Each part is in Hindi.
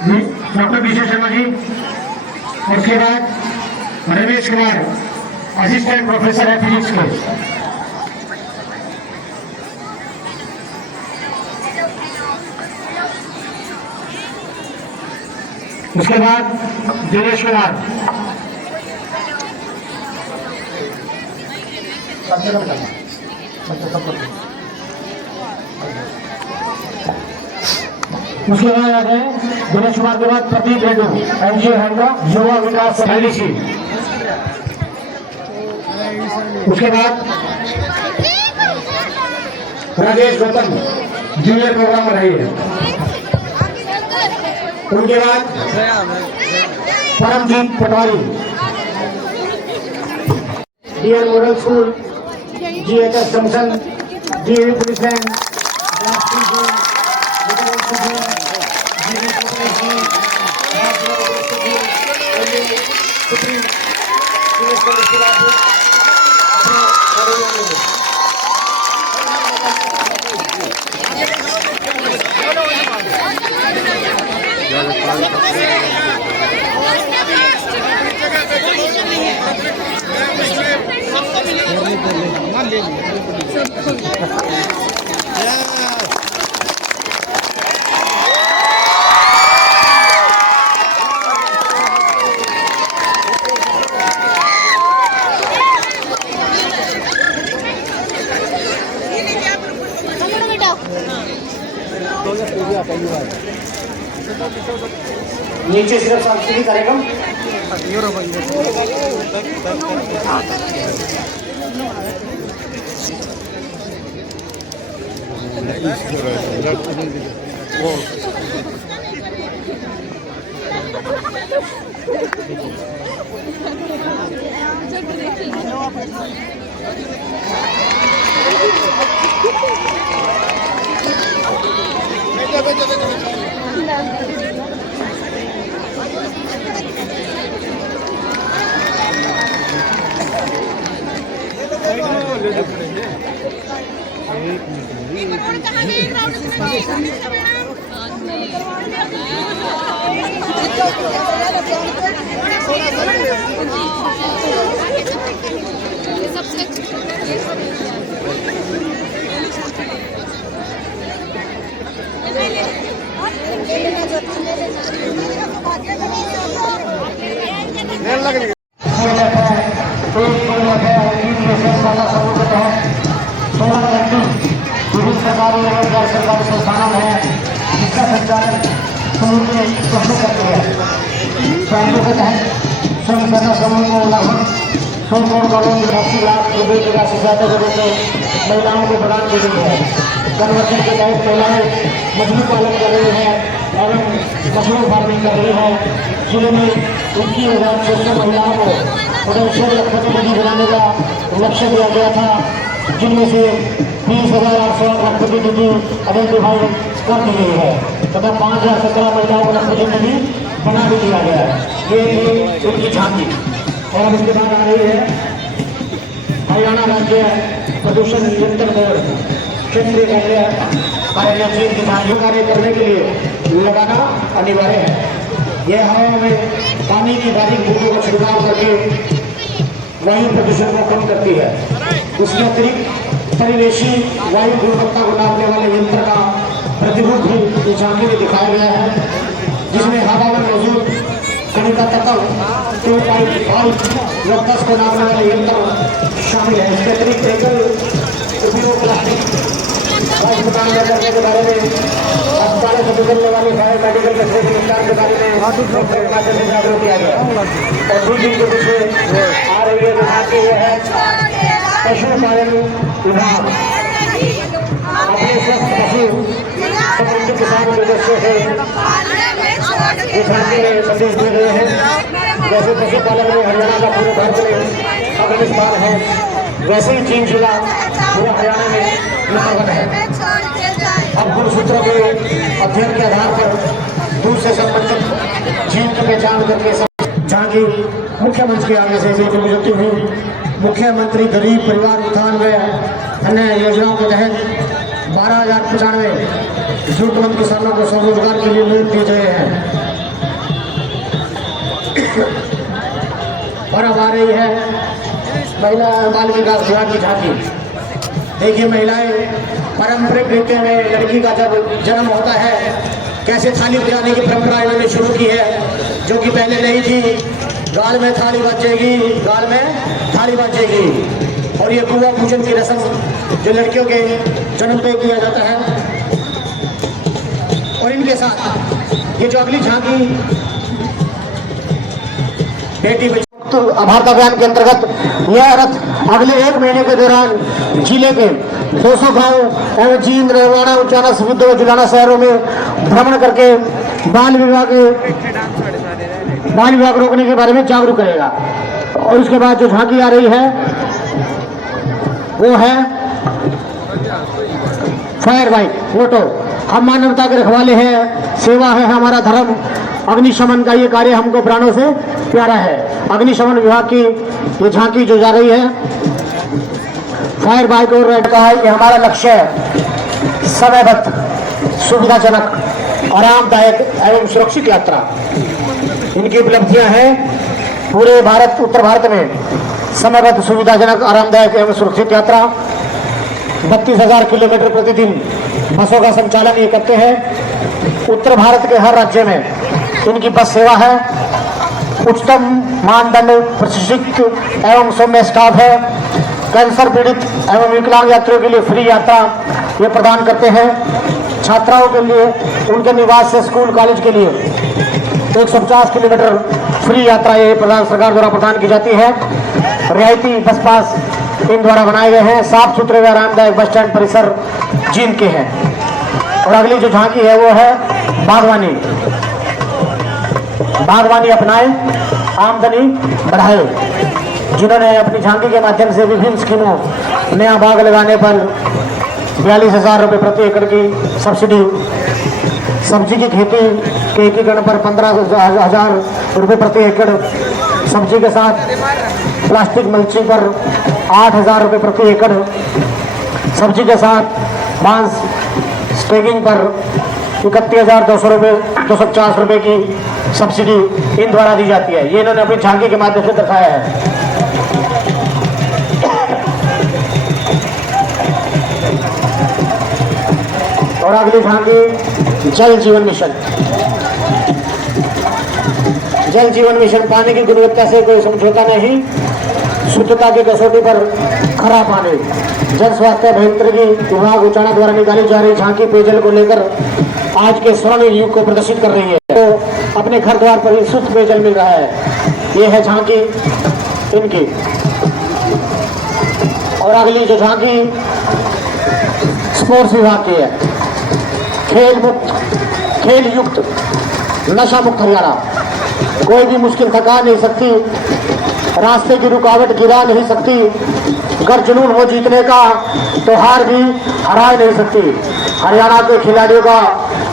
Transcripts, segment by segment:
डॉक्टर विजय शर्मा जी, और उसके बाद रमेश कुमार, असिस्टेंट प्रोफेसर है फिजिक्स के। उसके बाद दिनेश कुमार, उसके बाद आ गए दिनेश कुमार के बाद प्रतीक रेड्डी, एनजीओ हैंडा, युवा विकास एलडीसी। उसके बाद राजेश गौतम, जूनियर प्रोग्रामर है ये। उनके बाद Paramjit Patwari, DL model school, GHS junction, DA police line, नीचे सिर्फ सांस्कृतिक कार्यक्रम। सरकारी और गैर सरकारी संस्थानों में जिसका संचालन समूह के कैसे करते हैं। स्वामित्व के तहत स्वयं सेना समूह को लगभग 100 करोड़ 80 लाख रुपए की राशि सहायता के रूप में महिलाओं को प्रदान की गई है। कन्वर्शन के तहत महिलाएं मछली पालन कर रही हैं एवं मशरूम फार्मिंग कर रही हैं। जिले में 21,600 महिलाओं को पोटेंशियल लखपति बनाने का लक्ष्य दिया गया था, जिनमें से 20,800 लखपति निधि आइडेंटिफाई कर दी गई है तथा 5,017 महिलाओं को लखपति निधि बना भी दिया गया है। ये उनकी झांकी। और इसके बाद आ रही है हरियाणा राज्य प्रदूषण नियंत्रण बोर्ड क्षेत्रीय कार्यालय की झांकी कार्य करने के लिए लगाना अनिवार्य है। यह हवा में पानी की बारीक बूंदों का छिड़काव करके वायु प्रदूषण को कम करती है। उसके अतिरिक्त परिवेशी वायु गुणवत्ता को नापने वाले यंत्र का प्रतिरूप भी इस झांकी में दिखाया गया है, जिसमें हवा में मौजूद कणिका तत्व 2.5 लक्स को नापने वाले यंत्र शामिल है। इसके अतिरिक्त एकल उपयोग प्लास्टिक अस्पताल में करने के बारे में, अस्पतालों से गुजरने वाले फायर मेडिकल कचरे के निपटान के बारे में जागरूक किया गया। और दूसरी के पीछे आ रही है झांकी वो है पशुपालन विभाग अपने स्वस्थ पशु समृद्ध किसान के उद्देश्य से इस झांकी में संदेश दे रहे हैं। जैसे पशुपालन में हरियाणा का पूरे भारत में अग्रणी स्थान है, वैसे ही 3 जिला पूरा हरियाणा में नंबर 1 है। अब गुणसूत्रों के अध्ययन के आधार पर दूध से संबंधित जीन की पहचान करके झांकी मुख्यमंत्री के आगे से गुजरती हुई मुख्यमंत्री गरीब परिवार उत्थान व अन्य योजनाओं के तहत 12,095 जरूरतमंद किसानों को स्वरोजगार के लिए नियुक्त किए गए हैं। और अब आ रही है महिला बाल विकास विभाग की झांकी। देखिए महिलाएं पारंपरिक नृत्य में लड़की का जब जन्म होता है कैसे थाली बजाने की परंपरा इन्होंने शुरू की है, जो कि पहले नहीं थी। गाल में थाली बजेगी, गाल में थाली बजेगी। और ये कुआं पूजन की रस्म जो लड़कियों के जन्म पे किया जाता है। और इनके साथ ये जो अगली झांकी बेटी भारत अभियान के अंतर्गत यह रथ अगले 1 महीने के दौरान जिले के 200 गाँव एवं जींद, रेवाड़ा, उचाना, सिद्ध व जुलाना शहरों में भ्रमण करके बाल विवाह रोकने के बारे में जागरूक करेगा। और उसके बाद जो झांकी आ रही है वो है फायर बाइक फोटो। हम मानवता के रखवाले हैं, सेवा है हमारा धर्म। अग्निशमन का ये कार्य हमको प्राणों से प्यारा है। अग्निशमन विभाग की ये झांकी जो जा रही है फायर बाइक और रेड का है कि हमारा लक्ष्य है समयबद्ध, सुविधाजनक, आरामदायक एवं सुरक्षित यात्रा। इनकी उपलब्धियां हैं पूरे भारत, उत्तर भारत में समयबद्ध, सुविधाजनक, आरामदायक एवं सुरक्षित यात्रा। 32,000 किलोमीटर प्रतिदिन बसों का संचालन ये करते हैं। उत्तर भारत के हर राज्य में इनकी बस सेवा है। उच्चतम मानदंड प्रशिक्षित एवं सौम्य स्टाफ है। कैंसर पीड़ित एवं विकलांग यात्रियों के लिए फ्री यात्रा ये प्रदान करते हैं। छात्राओं के लिए उनके निवास से स्कूल कॉलेज के लिए 150 किलोमीटर फ्री यात्रा ये सरकार द्वारा प्रदान की जाती है। रियायती बस पास इन द्वारा बनाए गए हैं। साफ सुथरे व आरामदायक बस स्टैंड परिसर जींद के हैं। और अगली जो झांकी है वो है बागवानी। बागवानी अपनाए, आमदनी बढ़ाए। जिन्होंने अपनी झांकी के माध्यम से विभिन्न स्कीमों, नया बाग लगाने पर 42,000 रुपये प्रति एकड़ की सब्सिडी, सब्जी की खेती के एकीकरण पर 15,000 रुपये प्रति एकड़, सब्जी के साथ प्लास्टिक मल्चिंग पर 8,000 रुपये प्रति एकड़, सब्जी के साथ बांस स्टेगिंग पर 31,250 रुपये की सब्सिडी इन द्वारा दी जाती है। ये इन्होंने अपनी झांकी के माध्यम से दर्शाया है। और अगली झांकी जल जीवन मिशन। जल जीवन मिशन पानी की गुणवत्ता से कोई समझौता नहीं, शुद्धता की कसौटी पर खरा पानी। जल स्वास्थ्य अभियंत्रिकी विभाग उचाना द्वारा निकाली जा रही झांकी पेयजल को लेकर आज के स्वर्णिम युग को प्रदर्शित कर रही है। तो अपने घर द्वार पर ही शुद्ध पेयजल मिल रहा है। ये है झांकी इनकी। और अगली जो झांकी स्पोर्ट्स विभाग की है। खेल युक्त, नशा मुक्त हरियाणा। कोई भी मुश्किल थका नहीं सकती, रास्ते की रुकावट गिरा नहीं सकती। अगर जुनून हो जीतने का तो हार भी हरा नहीं सकती। हरियाणा के खिलाड़ियों का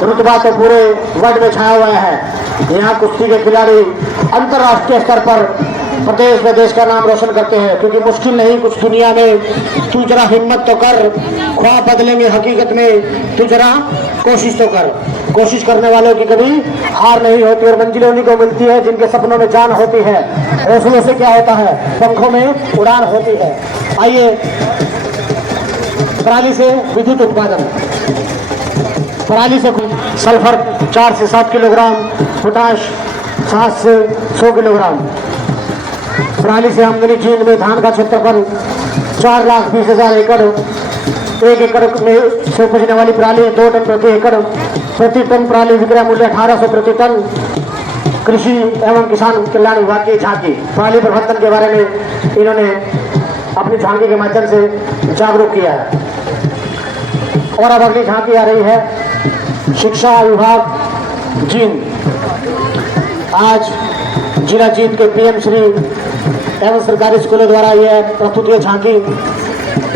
रुतबा तो पूरे वर्ल्ड में छाया हुआ है। यहाँ कुश्ती के खिलाड़ी अंतर्राष्ट्रीय स्तर पर प्रदेश में देश का नाम रोशन करते हैं। क्योंकि मुश्किल नहीं कुछ दुनिया में, तू जरा हिम्मत तो कर, ख्वाब बदलेंगे हकीकत में, तू जरा कोशिश तो कर। कोशिश करने वालों की कभी हार नहीं होती और मंजिलें उन्हीं को मिलती है जिनके सपनों में जान होती है। हौसलों से क्या होता है, पंखों में उड़ान होती है। आइए, पराली से विद्युत उत्पादन। पराली से सल्फर 4 से 7 किलोग्राम, पोटाश 7 से 100 किलोग्राम। पराली से आमदनी जींद में धान का क्षेत्रफल 4,20,000 एकड़। 1 एकड़ में से उपजने वाली पराली 2 टन प्रति एकड़। प्रति टन पराली विक्रय मूल्य 1,800 प्रति टन। कृषि एवं किसान कल्याण विभाग की झांकी। पराली प्रबंधन के बारे में इन्होंने अपनी झांकी के माध्यम से जागरूक किया है। और अब अगली झांकी आ रही है शिक्षा विभाग जींद। आज जिला जींद के पीएम श्री एवं सरकारी स्कूलों द्वारा यह प्रस्तुत झांकी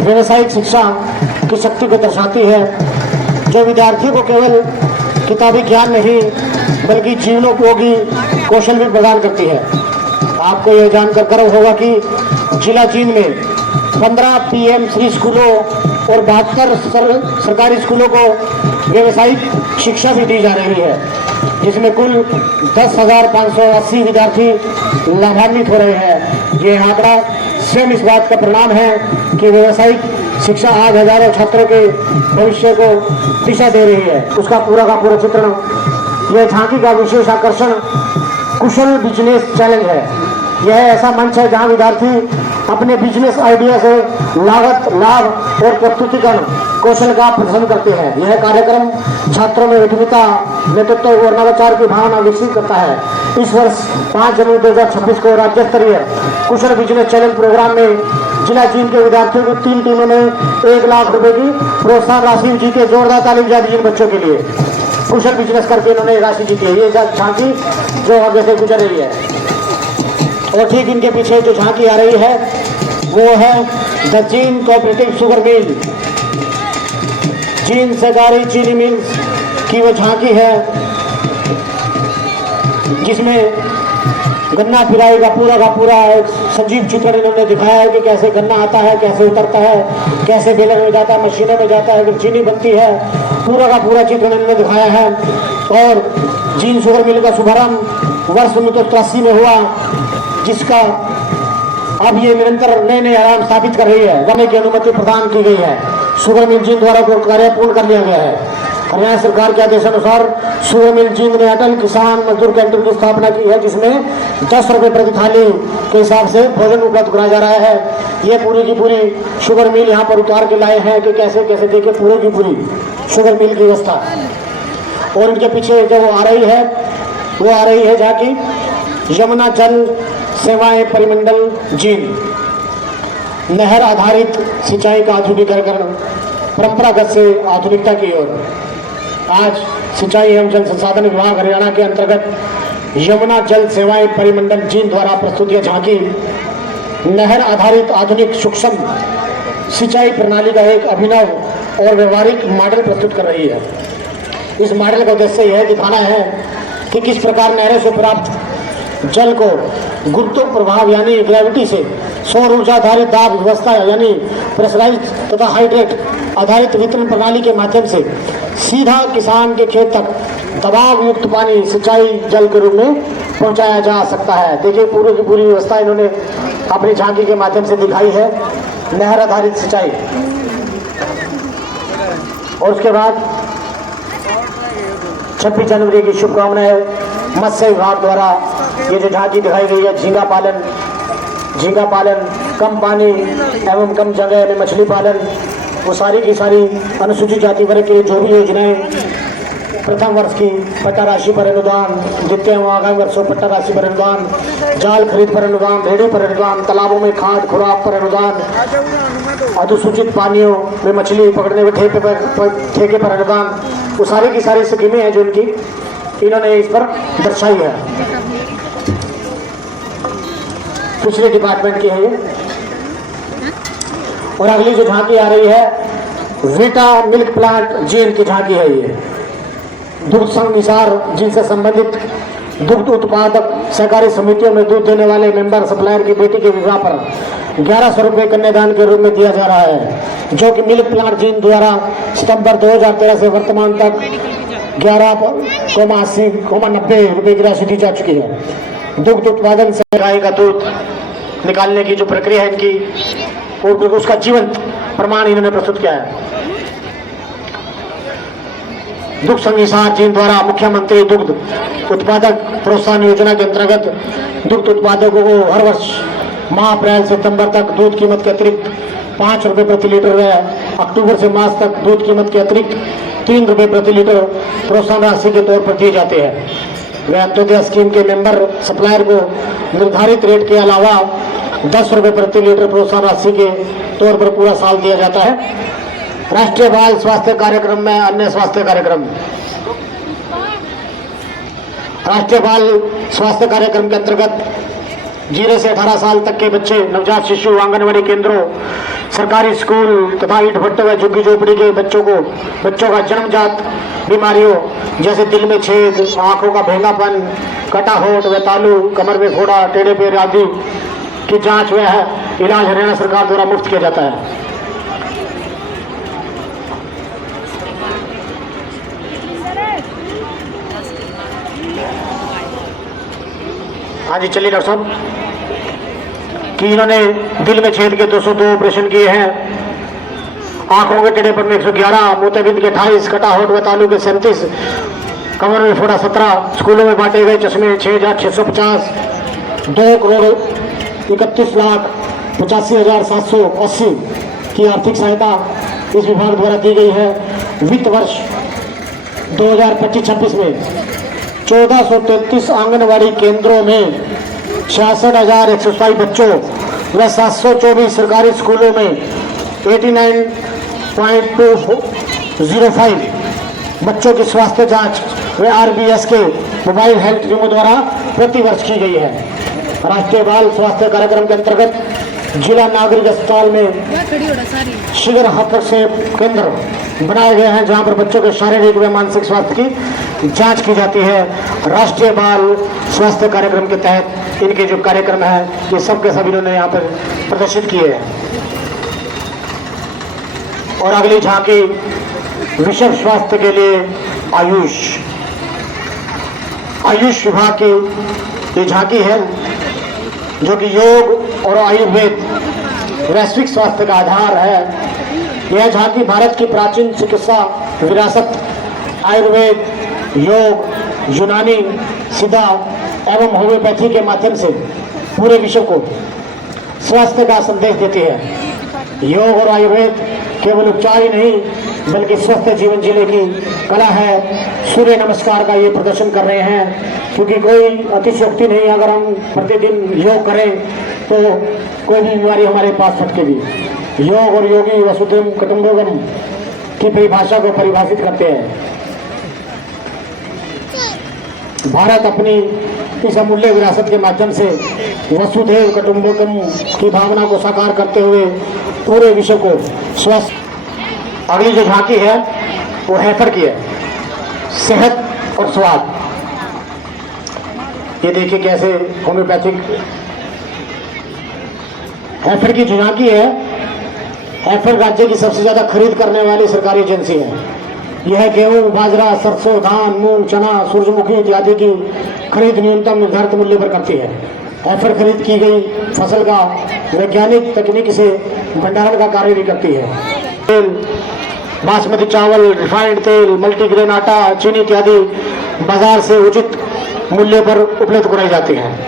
व्यावसायिक शिक्षा की शक्ति को दर्शाती है, जो विद्यार्थियों को केवल किताबी ज्ञान नहीं बल्कि जीवनोपयोगी कौशल भी प्रदान करती है। आपको यह जानकर गर्व होगा कि जिला जींद में 15 पीएम श्री स्कूलों और 72 सरकारी स्कूलों को व्यावसायिक शिक्षा भी दी जा रही है। जिसमें कुल 10,580 विद्यार्थी लाभान्वित हो रहे हैं। ये आंकड़ा स्वयं इस बात का परिणाम है कि व्यावसायिक शिक्षा आज हजारों छात्रों के भविष्य को दिशा दे रही है। उसका पूरा का पूरा चित्रण, यह झांकी का विशेष आकर्षण कुशल बिजनेस चैलेंज है। यह ऐसा मंच है जहां विद्यार्थी अपने बिजनेस आइडिया से लागत, लाभ और प्रस्तुतिकरण कौशल का प्रदर्शन करते हैं। यह कार्यक्रम छात्रों में उद्यमिता, नेतृत्व और नवाचार की भावना विकसित करता है। इस वर्ष 5 जनवरी 2026 को राज्य स्तरीय कुशल बिजनेस चैलेंज प्रोग्राम में जिला जींद के विद्यार्थियों की 3 टीमों ने 1 लाख रुपए की प्रोत्साहन राशि जीते। जोरदार ताली बजाई जिन बच्चों के लिए कुशल बिजनेस करके इन्होंने राशि जीती है। ये झांकी जो आगे से गुजर रही है, और ठीक इनके पीछे जो झांकी आ रही है वो है the Jind cooperative sugar mill, Jind सहकारी चीनी मिल्स की वो झांकी है जिसमें गन्ना पिराई का पूरा एक सजीव चित्रण इन्होंने दिखाया है कि कैसे गन्ना आता है, कैसे उतरता है, कैसे बेलन में जाता है, मशीनों में जाता है, फिर चीनी बनती है। पूरा का पूरा चित्रण इन्होंने दिखाया है। और जींद शुगर मिल का शुभारंभ वर्ष 1983 में हुआ, जिसका अब ये निरंतर नए आयाम स्थापित कर रही है। बनने की अनुमति प्रदान की गई है। शुगर मिल जींद द्वारा कार्य पूर्ण कर लिया गया है। हरियाणा सरकार के आदेशानुसार शुगर मिल जींद ने अटल किसान मजदूर कैंटीन की स्थापना की है, जिसमें 10 रुपए प्रति थाली के हिसाब से भोजन उपलब्ध कराया जा रहा है। ये पूरी की पूरी शुगर मिल यहाँ पर उतार के लाए हैं कि कैसे कैसे देखे पूरी की पूरी शुगर मिल की व्यवस्था। और इनके पीछे जो आ रही है वो आ रही है जहाँ की यमुना जल सेवाएं परिमंडल जींद, नहर आधारित सिंचाई का आधुनिकीकरण परंपरागत से आधुनिकता की ओर। आज सिंचाई एवं जल संसाधन विभाग हरियाणा के अंतर्गत यमुना जल सेवाएं परिमंडल जींद द्वारा प्रस्तुत यह झांकी नहर आधारित आधुनिक सूक्ष्म सिंचाई प्रणाली का एक अभिनव और व्यवहारिक मॉडल प्रस्तुत कर रही है। इस मॉडल का उद्देश्य यह दिखाना है कि किस प्रकार नहरों से प्राप्त जल को गुरुत्व प्रभाव यानी ग्रेविटी से सौर ऊर्जा आधारित दाब व्यवस्था यानी प्रेशराइज्ड तथा हाइड्रेट आधारित वितरण प्रणाली के माध्यम से सीधा किसान के खेत तक दबाव युक्त पानी सिंचाई जल के रूप में पहुंचाया जा सकता है। देखिए पूरी की पूरी व्यवस्था इन्होंने अपनी झांकी के माध्यम से दिखाई है, नहर आधारित सिंचाई। और उसके बाद 26 जनवरी की शुभकामनाएं मत्स्य विभाग द्वारा ये जो झांकी दिखाई गई है झींगा पालन, कम पानी एवं कम जगह में मछली पालन, वो सारी की सारी अनुसूचित जाति वर्ग के लिए जो भी योजनाएं प्रथम वर्ष की पट्टा राशि पर अनुदान, द्वितीय एवं आगामी वर्षों पट्टा राशि पर अनुदान, जाल खरीद पर अनुदान, रेडी पर अनुदान, तालाबों में खाद खुराक पर अनुदान, अनुसूचित पानियों में मछली पकड़ने में ठेके पर अनुदान, वो सारी की सारी स्कीमें हैं जो इन्होंने इस पर दर्शाई है। पिछले डिपार्टमेंट की है ये। और अगली जो झांकी आ रही है वीटा मिल्क प्लांट जींद की झांकी है। ये दुग्ध संघ निसार जिनसे संबंधित दुग्ध उत्पादक सहकारी समितियों में दूध देने वाले मेंबर सप्लायर की बेटी के विवाह पर 1100 रुपये कन्यादान के रूप में दिया जा रहा है, जो कि मिल्क प्लांट जींद द्वारा सितंबर 2013 से वर्तमान तक 11,80,90 रुपये की राशि दी जा चुकी है। दुग्ध उत्पादन से गाय का दूध निकालने की जो प्रक्रिया है इनकी, उसका जीवंत प्रमाण इन्होंने प्रस्तुत किया है। दुग्ध संघ हिसार जींद द्वारा मुख्यमंत्री दुग्ध उत्पादक प्रोत्साहन योजना के अंतर्गत दुग्ध उत्पादकों को हर वर्ष माह अप्रैल से सितंबर तक दूध कीमत के अतिरिक्त 5 रुपये प्रति लीटर व अक्टूबर से मार्च तक दूध कीमत के अतिरिक्त 3 रुपये प्रति लीटर प्रोत्साहन राशि के तौर पर दिए जाते हैं। वह अंत्योदय स्कीम के मेंबर सप्लायर को निर्धारित रेट के अलावा 10 रुपये प्रति लीटर प्रोत्साहन राशि के तौर पर पूरा साल दिया जाता है। राष्ट्रीय बाल स्वास्थ्य कार्यक्रम में अन्य स्वास्थ्य कार्यक्रम, राष्ट्रीय बाल स्वास्थ्य कार्यक्रम के अंतर्गत 0 से 18 साल तक के बच्चे, नवजात शिशु, आंगनबाड़ी केंद्रों, सरकारी स्कूल तथा ईंट भट्टों व झुग्गी झोपड़ी के बच्चों का जन्मजात बीमारियों जैसे दिल में छेद, आंखों का भेंगापन, कटा होठ व तालू, कमर में फोड़ा, टेढ़े पैर आदि की जांच व इलाज हरियाणा सरकार द्वारा मुफ्त किया जाता है। हाँ जी चलिए डॉक्टर साहब कि इन्होंने दिल में छेद के 202 ऑपरेशन किए हैं, आंखों के टेढ़ेपन में 111, मोतियाबिंद के 28, कटा होठ व तालू के 37, कमर में फोड़ा 17, स्कूलों में बांटे गए चश्मे 6,650, 2,31,85,780 की आर्थिक सहायता इस विभाग द्वारा दी गई है। वित्त वर्ष 2025-26 में 1433 आंगनवाड़ी केंद्रों में 66,127 बच्चों व 724 सरकारी स्कूलों में 89.205 बच्चों की स्वास्थ्य जांच व RBS के मोबाइल हेल्थ टीमों द्वारा प्रतिवर्ष की गई है। राष्ट्रीय बाल स्वास्थ्य कार्यक्रम के अंतर्गत जिला नागरिक अस्पताल में शीघ्र हस्तक्षेप केंद्र बनाए गए हैं, जहां पर बच्चों के शारीरिक व मानसिक स्वास्थ्य की जांच की जाती है। राष्ट्रीय बाल स्वास्थ्य कार्यक्रम के तहत इनके जो कार्यक्रम है ये सब के सब इन्होंने यहाँ पर प्रदर्शित किए हैं। और अगली झांकी विश्व स्वास्थ्य के लिए आयुष विभाग की ये झांकी है, जो कि योग और आयुर्वेद वैश्विक स्वास्थ्य का आधार है। यह झांकी भारत की प्राचीन चिकित्सा विरासत आयुर्वेद, योग, यूनानी, सिद्धा एवं होम्योपैथी के माध्यम से पूरे विश्व को स्वास्थ्य का संदेश देती है। योग और आयुर्वेद केवल उपचार ही नहीं बल्कि स्वस्थ जीवन जीने की कला है। सूर्य नमस्कार का ये प्रदर्शन कर रहे हैं, क्योंकि कोई अतिशयोक्ति नहीं, अगर हम प्रतिदिन योग करें तो कोई भी बीमारी हमारे पास फटकेगी। योग और योगी वसुधैव कुटुंबकम की परिभाषा को परिभाषित करते हैं। भारत अपनी इस अमूल्य विरासत के माध्यम से वसुधैव कुटुंबकम की भावना को साकार करते हुए पूरे विश्व को स्वस्थ। अगली जो झांकी है वो हैफर की है, सेहत और स्वाद। ये देखिए कैसे होम्योपैथिक हैफर की जो झांकी है। हैफर राज्य की सबसे ज्यादा खरीद करने वाली सरकारी एजेंसी है। यह गेहूं, बाजरा, सरसों, धान, मूंग, चना, सूरजमुखी इत्यादि की खरीद न्यूनतम निर्धारित मूल्य पर करती है। हैफर खरीद की गई फसल का वैज्ञानिक तकनीक से भंडारण का कार्य भी करती है। तेल, बासमती चावल, रिफाइंड तेल, मल्टीग्रेन आटा, चीनी इत्यादि बाजार से उचित मूल्य पर उपलब्ध कराई जाती हैं।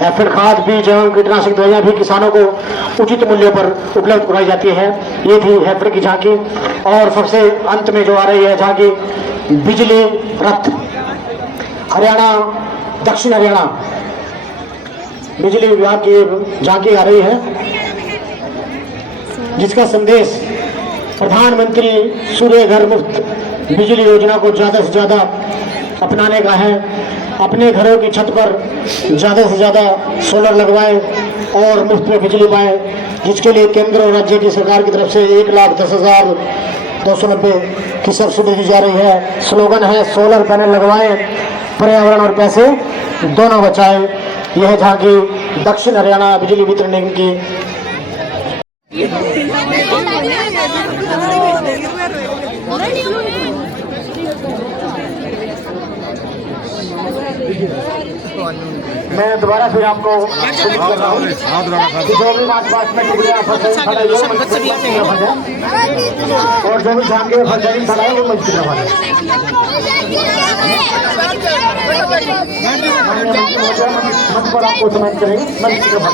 हैफर खाद, बीज एवं कीटनाशक दवाइयाँ भी किसानों को उचित मूल्य पर उपलब्ध कराई जाती है। ये थी हैफर की झांकी। और सबसे अंत में जो आ रही है झांकी बिजली रथ, हरियाणा, दक्षिण हरियाणा बिजली विभाग की झांकी आ रही है, जिसका संदेश प्रधानमंत्री सूर्य घर मुफ्त बिजली योजना को ज़्यादा से ज़्यादा अपनाने का है। अपने घरों की छत पर ज़्यादा से ज़्यादा सोलर लगवाएं और मुफ्त में बिजली पाएं, जिसके लिए केंद्र और राज्य की सरकार की तरफ से 1,10,290 की सब्सिडी दी जा रही है। स्लोगन है सोलर पैनल लगवाएं, पर्यावरण और पैसे दोनों बचाएं। यह झांकी दक्षिण हरियाणा बिजली वितरण निगम की। मैं दोबारा फिर आपको सूचित कर रहा हूँ कि जो भी बात में और जो भी झांके फंसाई खड़ा है वो मंच की तरफ मंच पर आपको समझ करेंगे मंच की तरफ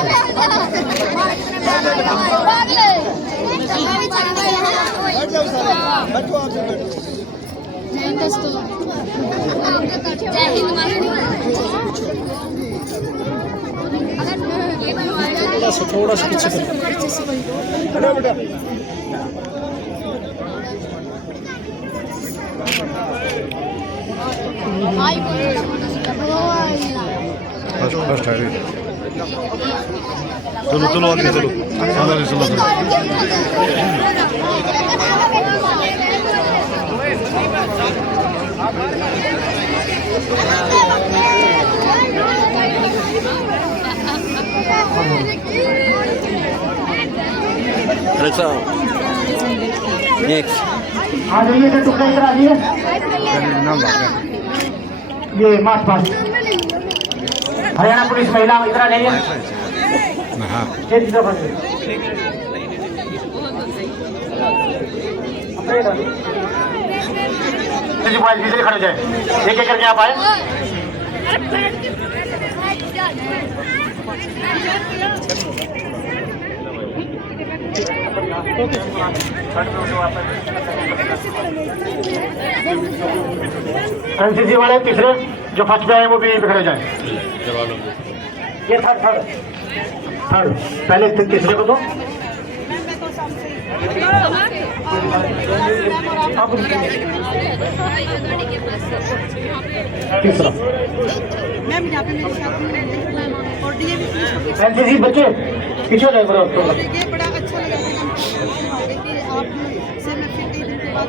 थोड़ा सा पीछे बेटा चलो चलो आगे चलो चलो नेक्स्ट आ जाइए, तो टुकड़ा इधर आ जाइए। ये मार्च पास्ट हरियाणा पुलिस महिला इधर आ जाइए। ये तीसरा फंस खड़े हो जाए, एक एक करके आप आए। एनसीसी वाले तीसरे जो फर्स्ट पे आए वो भी यहीं पे खड़े हो जाए। ये थर्ड पहले तीसरे को दो। तीसरा मैम यहाँ पे मेरे साथ और डीएवी एनसीसी बच्चे पीछे लग रहे हो। ये बड़ा अच्छा लगा कि आप से मैं फिर 3 दिन के बाद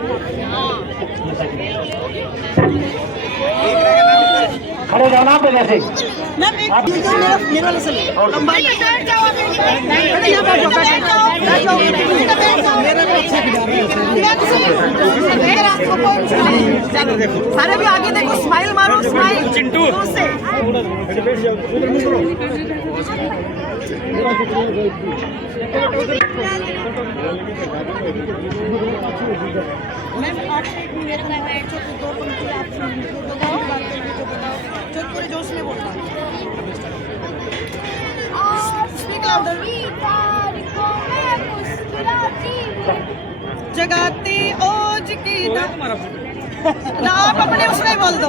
खड़े जाना पहले से। मैम एक मेरा वाला से लंबा सारे भी आगे देखो, स्माइल मारो, स्माइल चिंटू से। मैम दो पंक्ति आप जो पूरे जोश में बोलना। जगाती ओज की ना आप अपने उसमें बोल दो।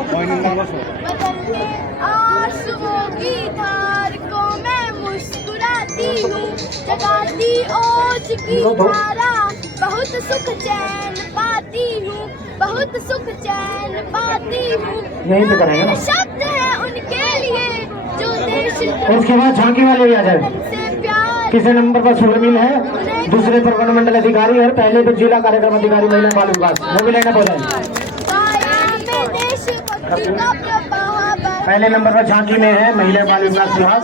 आंसुओं की धार को मैं मुस्कुराती हूँ, जगाती ओज की धारा बहुत सुख चैन पाती हूँ, बहुत सुख चैन पाती हूँ। शब्द है उनके लिए जो देश उसके बाद झांकी वाले भी आ जाए। से प्यार तीसरे नंबर पर सुरमील है, दूसरे पर वन मंडल अधिकारी और पहले पर जिला कार्यक्रम अधिकारी महिला बाल विकास, वो भी लेना पड़ा है। पहले नंबर पर झांकी में है महिला बाल विकास विभाग,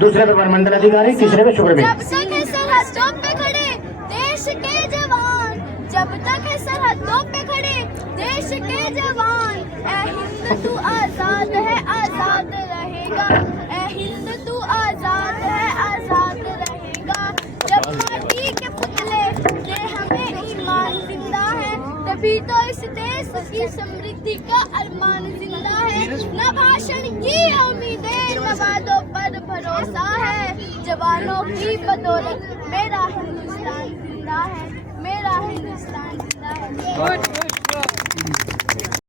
दूसरे पर वन मंडल अधिकारी, तीसरे पर शुक्र में। जब तक है सरहदों पे खड़े देश के जवान, जब तक है सरहदों पे खड़े देश के जवान, ऐ हिंद तू आजाद है आजाद रहेगा, ऐ हिंद तू आजाद है आजाद रहेगा। जब माटी के पुतले से हमें ईमान जिंदा है, तभी तो इस देश की समृद्धि का अरमान जिंदा है। न भाषण की उम्मीदें न वादों पर भरोसा है, जवानों की बदौलत मेरा हिंदुस्तान जिंदा है, मेरा हिंदुस्तान जिंदा है।